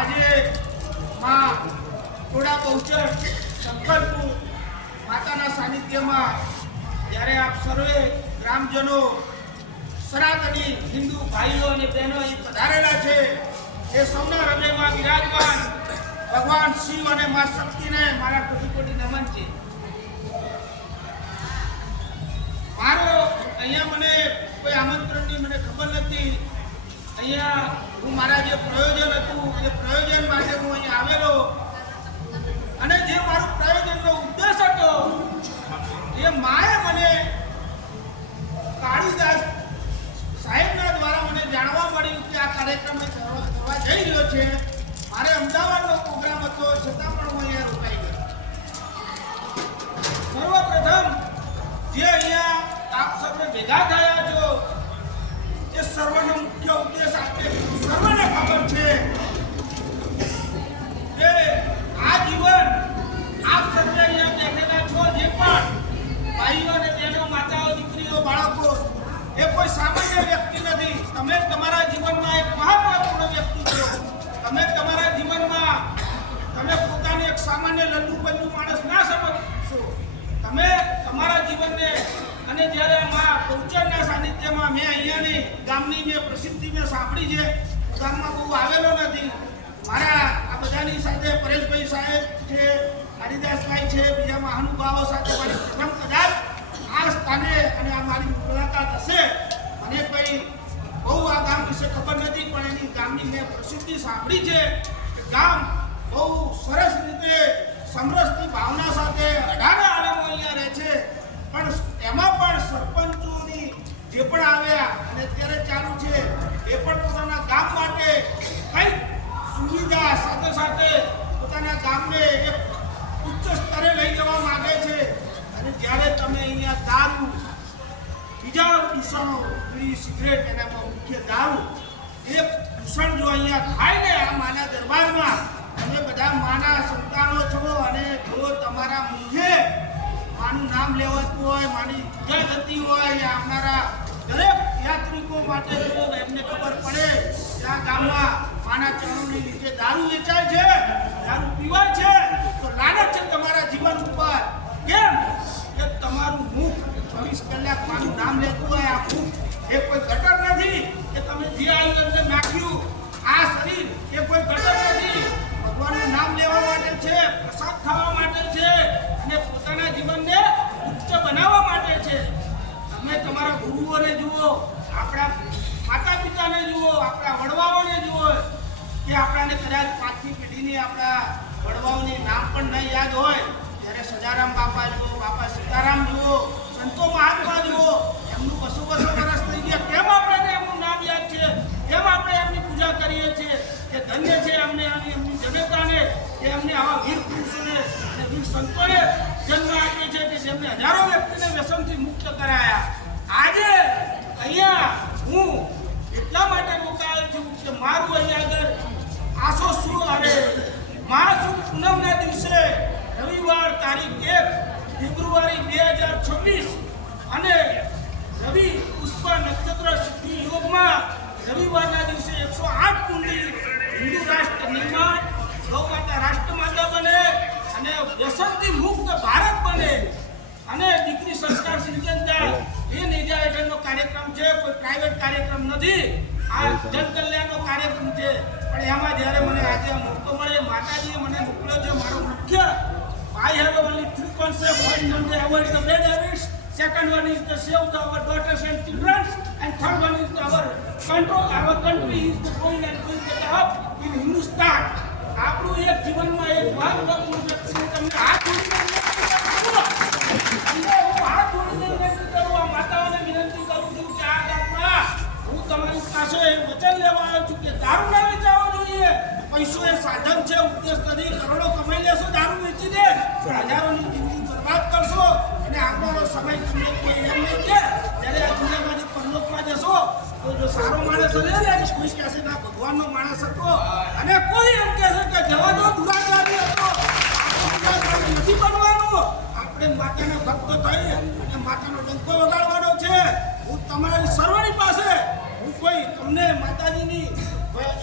આજે માં થોડા બહુચર શંકરપુર માતાના સાનિધ્યમાં જ્યારે આપ સર્વે ગ્રામજનો સનાતની હિન્દુ ભાઈઓ અને બહેનો અહીં પધારેલા છે એ સૌના હૃદયમાં વિરાજમાન ભગવાન શિવ અને મા શક્તિને મારા કોટી કોટી નમન છે. મારો અહીંયા મને કોઈ આમંત્રણની મને ખબર નથી. અહીંયા હું મારા જે પ્રયોજન હતું એ પ્રયોજન માટે હું અહીં આવેલો અને જે મારું પ્રયોજનનો ઉદ્દેશ હતો એ માએ મને કાળીદાસ સાહેબના દ્વારા મને જાણવા મળ્યું કે આ કાર્યક્રમ થવા જઈ રહ્યો છે. મારે અમદાવાદનો પ્રોગ્રામ હતો છતાં પણ હું અહીંયા રોકાઈ ગયો. સર્વપ્રથમ જે અહીંયા આપ સૌને ભેગા થયા છો એ સર્વનો મુખ્ય ઉદ્દેશ આપણે સર્વને ખબર છે કે આ જીવન આપ સર્વે અહીંયા બેઠેલા છો જે પણ ભાઈઓ અને બહેનો માતાઓ દીકરીઓ બાળકો એ કોઈ સામાન્ય વ્યક્તિ નથી. તમે તમારા જીવનમાં એક મહત્વપૂર્ણ વ્યક્તિ છો. તમે તમારા જીવનમાં તમે પોતાને એક સામાન્ય લલ્લુ બલ્લુ માણસ ના સમજશો. તમે તમારા જીવનને અને જ્યારે માં બહુચરના સાનિધ્યમાં મેં અહીંયાની ગામની મેં પ્રસિદ્ધિ મેં સાંભળી છે. ગામમાં બહુ આવેલો નથી. મારા આ બધાની સાથે પરેશભાઈ સાહેબ છે, હરિદાસભાઈ છે, બીજા મહાનુભાવો સાથે મારી પ્રથમ કદાચ આ સ્થાને અને આ મારી મુલાકાત હશે. મને કોઈ બહુ આ ગામ વિશે ખબર નથી પણ એની ગામની મેં પ્રસિદ્ધિ સાંભળી છે કે ગામ બહુ સરસ રીતે સમરસની ભાવના સાથે 18 આલમો અહીંયા રહે છે. પણ એમાં પણ સરપંચોની જે પણ આવ્યા અને અત્યારે ચાલુ છે એ પણ પોતાના ગામ માટે કંઈક સુવિધા સાથે સાથે પોતાના ગામને એક ઉચ્ચ સ્તરે લઈ જવા માંગે છે. અને જ્યારે તમે અહીંયા દારૂ બીજા દૂષણો બીડી સિગરેટ એનામાં મુખ્ય દારૂ એ દૂષણ જો અહીંયા થાય ને આ માના દરબારમાં તમે બધા માના સંતાનો છો અને જો તમારા મુખે માનું નામ લેવાતું હોય, માની પૂજા થતી હોય, આવનારા દરેક યાત્રિકો માટે જો એમને ખબર પડે કે આ ગામમાં માના ચરણોની નીચે દારૂ વેચાય છે, દારૂ પીવાય છે તો લાનત છે તમારા જીવન ઉપર. કેમ કે તમારું મુખ 24 કલાક માનું નામ લેતું હોય. આ મુખ એ કોઈ ગટર નથી કે તમે જે આવી અંદર નાખ્યું. આ શરીર એ કોઈ ગટર નથી. ભગવાનનું નામ લેવા માટે છે, પ્રસાદ ખાવા માટે છે અને પોતાના જીવનને ઉચ્ચ બનાવવા માટે છે. તમે તમારા ગુરુઓને જુઓ, આપણા માતા પિતાને જુઓ, આપણા વડવાઓને જુઓ કે આપણાને કદાચ 5મી પેઢીની આપણા વડવાઓની નામ પણ નહીં યાદ હોય ત્યારે સજારામ બાપા જુઓ, બાપા સીતારામ જુઓ, સંતો મહાત્મા જુઓ, એમનું 200 વર્ષ થઈ ગયા. કેમ આપણે એમનું નામ યાદ છે? કેમ આપણે એમની પૂજા કરીએ છીએ? કે ધન્ય છે અમને એમની જનતાને કે એમને આવા વીર પુરુષોને અને વીર સંતોને જન્મ આપ્યો છે કે જેમને હજારો વ્યક્તિને વ્યસનથી મુક્ત કરાયા. આજે અહીંયા હું એટલા માટે રોકાયો છું કે મારું અહીંયા આગળ આસો શું અરે મહાસુદ પૂનમના દિવસે રવિવાર તારીખ 1 ફેબ્રુઆરી 2026 અને રવિ પુષ્પ નક્ષત્ર સિદ્ધિ યોગમાં રવિવારના દિવસે 108 કુંડી હિન્દુ રાષ્ટ્ર નિર્માણ, ગૌ માતા રાષ્ટ્રમાતા બને અને વ્યસનથી મુક્ત ભારત બને અને દીકરી સંસ્કાર સિંચન થાય એ નેજા હેઠળનો કાર્યક્રમ છે. કોઈ પ્રાઇવેટ કાર્યક્રમ નથી. આ જનકલ્યાણનો કાર્યક્રમ છે. પણ એમાં જ્યારે મને આજે મોકો મળે, માતાજીએ મને મોકલ્યો છે. મારો મુખ્ય I have only 3 concepts. First one, they avoid the bad habits. Second one is to save our daughters and children. And third one is our control. Our country is going and going better up in Hindustan. આપણું એક જીવનમાં એક વાર વખત વ્યક્તિને તમને હાથ જોડીને તમને હું હાથ જોડીને વિનંતી કરું, આ માતાઓને વિનંતી કરું છું કે આ ગામમાં હું તમારી પાસે વચન લેવા આવ્યો છું કે દારૂ ના વેચાવો જોઈએ. પૈસો એ સાધન છે, ઉદ્દેશ નથી. કરોડો કમાઈ લેશો દારૂ વેચીને, હજારોની જિંદગી બરબાદ કરશો અને આવનારો સમય તમને કોઈ એમ નહીં કે જ્યારે આ દુનિયામાંથી પરલોકમાં જશો તો જો સારો માણસ હશે ને કોઈ કહેશે ના ભગવાનનો માણસ હતો અને કોઈ એમ કહેશે કે જવા દો દુરાચારી હતો. નથી બનવાનું. આપણે માતાના ભક્તો થઈ અને માતાનો ડંકો વગાડવાનો છે. હું તમારી સર્વની પાસે હું કોઈ તમને માતાજીની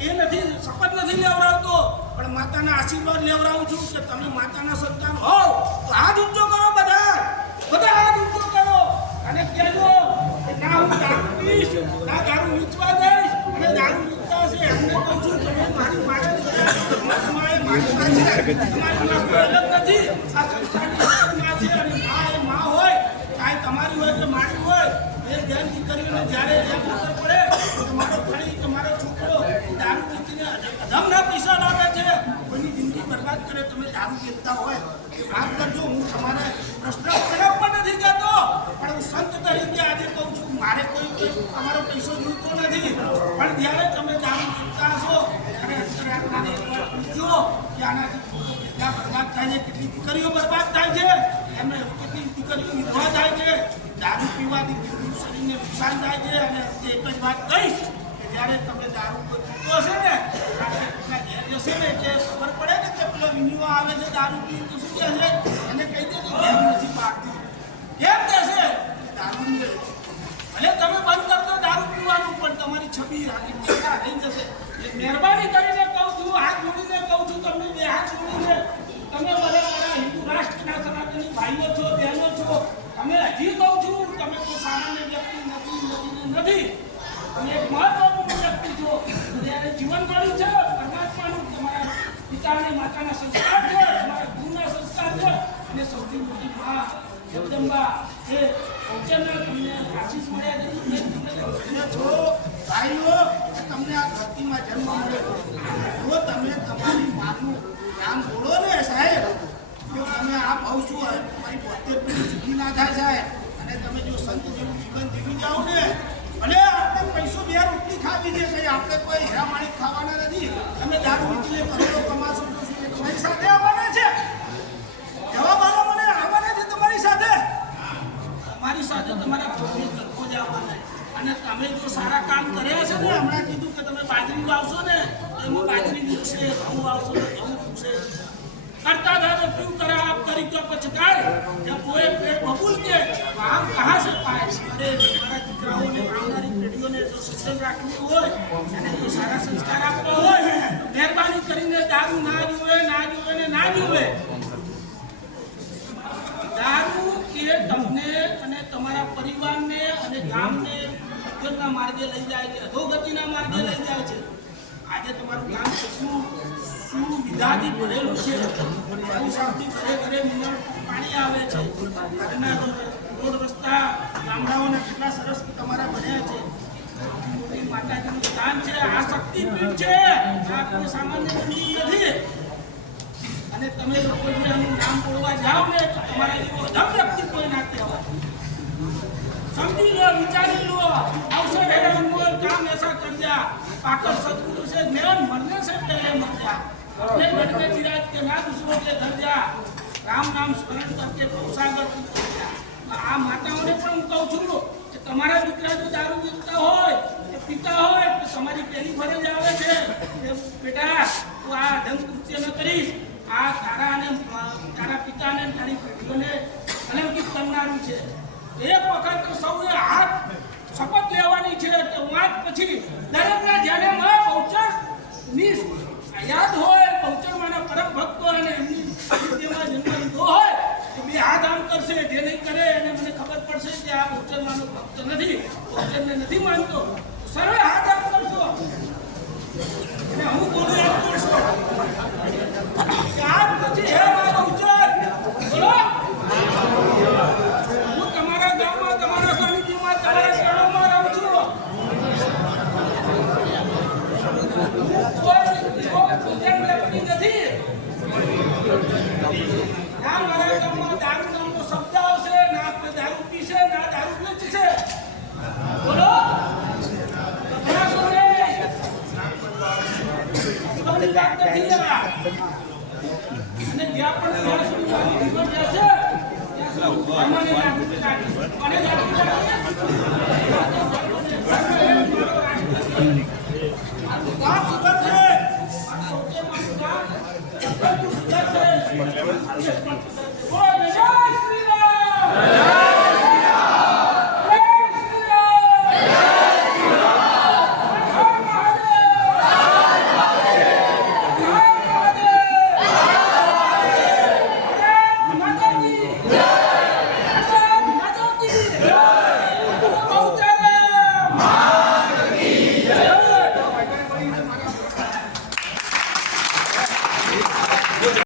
એ નથી શપથ નથી લેવડાવતો, પણ માતાના આશીર્વાદ લેવડાવું છું કે તમે માતાના સંતાન હોવ તો હાથ ઊંચો કરો, બધા હાથ ઊંચો કરો અને કહેજો કે ના હું દારૂ પીશ, ના દારૂ વેચવા દઈશ. અને દારૂ વેચતા હશે એમને કહું છું તમે મારી મારે તમારી અલગ નથી. આ સંસારની માં છે અને માં હોય ચાહે તમારી હોય કે મારી હોય એ ધ્યાન કરીને જ્યારે એમ ખબર પડે તમારો ભાઈ તમારો છોકરો દારૂ વેચીને અધમના પૈસા લાવે છે, કોઈની જિંદગી બરબાદ કરે, તમે દારૂ વેચતા હોય એ વાત કરજો. હું તમારે પ્રશ્ન કરવા નથી કહેતો, પણ હું સંત તરીકે આજે કહું છું મારે કોઈ તમારો પૈસો જોઈતો નથી. પણ જ્યારે તમે દારૂ વેચતા હશો ત્યારે અંતરાત્માને એકવાર પૂછજો કે આનાથી છોકરો કેટલા બરબાદ થાય છે, કેટલી દીકરીઓ બરબાદ થાય છે, એમને કેટલી દીકરીઓ વિધવા થાય છે. દારૂ પીવાથી શરીરને નુકસાન થાય છે. અને એક જ વાત કહીશ કે જ્યારે તમે દારૂ પીતો હશે ને રાત્રે ઘેર જશે ને કે ખબર પડે ને કે પેલો વિનિયો આવે છે દારૂ પી તો શું કહે છે એને કહી દે કે ઘેર નથી પાડતી. કેમ કહેશે દારૂ ભલે તમે બંધ કરતો દારૂ પીવાનું પણ તમારી છબી રાખી રહી જશે. એટલે મહેરબાની કરીને કહું છું, હાથ જોડીને કહું છું તમને, બે હાથ જોડીને તમે બધા હિન્દુ રાષ્ટ્રના સનાતની ભાઈઓ છો, બહેનો છો, અમે હજી કહું છું તમે કોઈ સામાન્ય વ્યક્તિ નથી. તમે એક મહત્વપૂર્ણ વ્યક્તિ છો. જ્યારે જીવન મળ્યું છે પરમાત્માનું, તમારા પિતાને માતાના સંસ્કાર છે, તમારા ગુરુના સંસ્કાર છે અને સૌથી મોટી મા જગદંબા એ ભોજનના તમને આશીષ મળ્યા છો ભાઈઓ. તમને આ ધરતીમાં જન્મ મળ્યો, જો તમે તમારી માનું નામ બોલો ને સાહેબ, જો તમે આ ભાવ શું હોય તમારી 72 પેઢી સુખી ના થાય સાહેબ. અને તમે જો સંત જેવું જીવન જીવી જાઓ ને, ભલે આપણે પૈસો બે રોટલી ખાવી છે, કઈ આપણે કોઈ હીરા માણિક ખાવાના નથી. તમે દારૂ વેચીને કરોડો કમાશો તો શું તમારી સાથે આવવાના છે? જવાબ આપો મને, આવવાના છે તમારી સાથે? તમારી સાથે તમારા ભોગની તરફો જ આવવાના. અને તમે જો સારા કામ કર્યા છે ને, હમણાં કીધું કે તમે બાજરી વાવશો ને એમાં બાજરી ઉગશે, ઘઉં વાવશો તો ઘઉં ઉગશે. करता था तो क्यों करा आप करी क्यों पछताए? जब वो एक पेड़ बबूल के हम कहाँ से पाए? अरे हमारा दिकराओं ने आवनारी पेढ़ीओं ने जो सत्संग राख्યું હોય અને જો સારા સંસ્કાર આપવા હોય તો મહેરબાની કરીને દારૂ ના જુએ ને ના જુએ. દારૂ એ તમને અને તમારા પરિવારને અને ગામને ઉજ્જવળના માર્ગે લઈ જાય છે, અધોગતિના માર્ગે લઈ જાય છે. આજે તમારું ગામ શું વિધાથી ભરેલું છે, સાવથી ઘરે મિનરલ પાણી આવે છે, આજના રોડ રસ્તા ગામડાઓના કેટલા સરસ તમારા બન્યા છે. માતાજીનું સ્થાન છે, આ શક્તિપીઠ છે, આ કોઈ સામાન્ય મંદિર નથી. અને તમે લોકો જો એનું નામ બોલવા જાઓ ને તો તમારા જેવો અધમ વ્યક્તિ કોઈ ના કહેવાય. समझी लो, विचारी लो, अवसर है अनमोल, काम ऐसा कर जा. पाकर सदगुरु से मेरा मरने से पहले मर जा. अपने घर में विराज के ना दूसरों के घर जा. राम नाम स्मरण करके भवसागर कर जा. આ માતાઓને પણ હું કહું છું કે તમારા દીકરા જો દારૂ પીતા હોય કે પીતા હોય તો તમારી પેલી ફરજ આવે છે કે બેટા તું આ અધમ કૃત્ય ન કરીશ. આ તારા અને તારા પિતાને તારી પેઢીઓને કલંકિત કરનારું છે. એક વખત તો સૌએ હાથ શપથ લેવાની છે કે વાત પછી દરેકના ધ્યાને બહુચર યાદ હોય, બહુચરમાંના પરમ ભક્તો અને એમની વિદ્યામાં જન્મ લીધો હોય તો બે હાથ આમ કરશે. જે નહીં કરે એને મને ખબર પડશે કે આ બહુચરમાંનો ભક્ત નથી, બહુચરને નથી માનતો. સર્વે હાથ આમ કરશો અને હું બોલું એમ કરશો. યાદ પછી હે મારો બહુચર બોલો. નથી ના મારા ગામમાં દારૂ નામનો શબ્દ આવશે ના આપણે દારૂ પીશે ના દારૂ વેચશે બોલો ઘણા સોરે તમને વાત નથી લેવા અને જ્યાં પણ ત્યાં સુધી બાકી જીવન જશે ત્યાં સુધી અમારે દારૂ કાઢી અને દારૂ કાઢી આ સુગર છે આ સૌથી મોટું કામ સુગર છે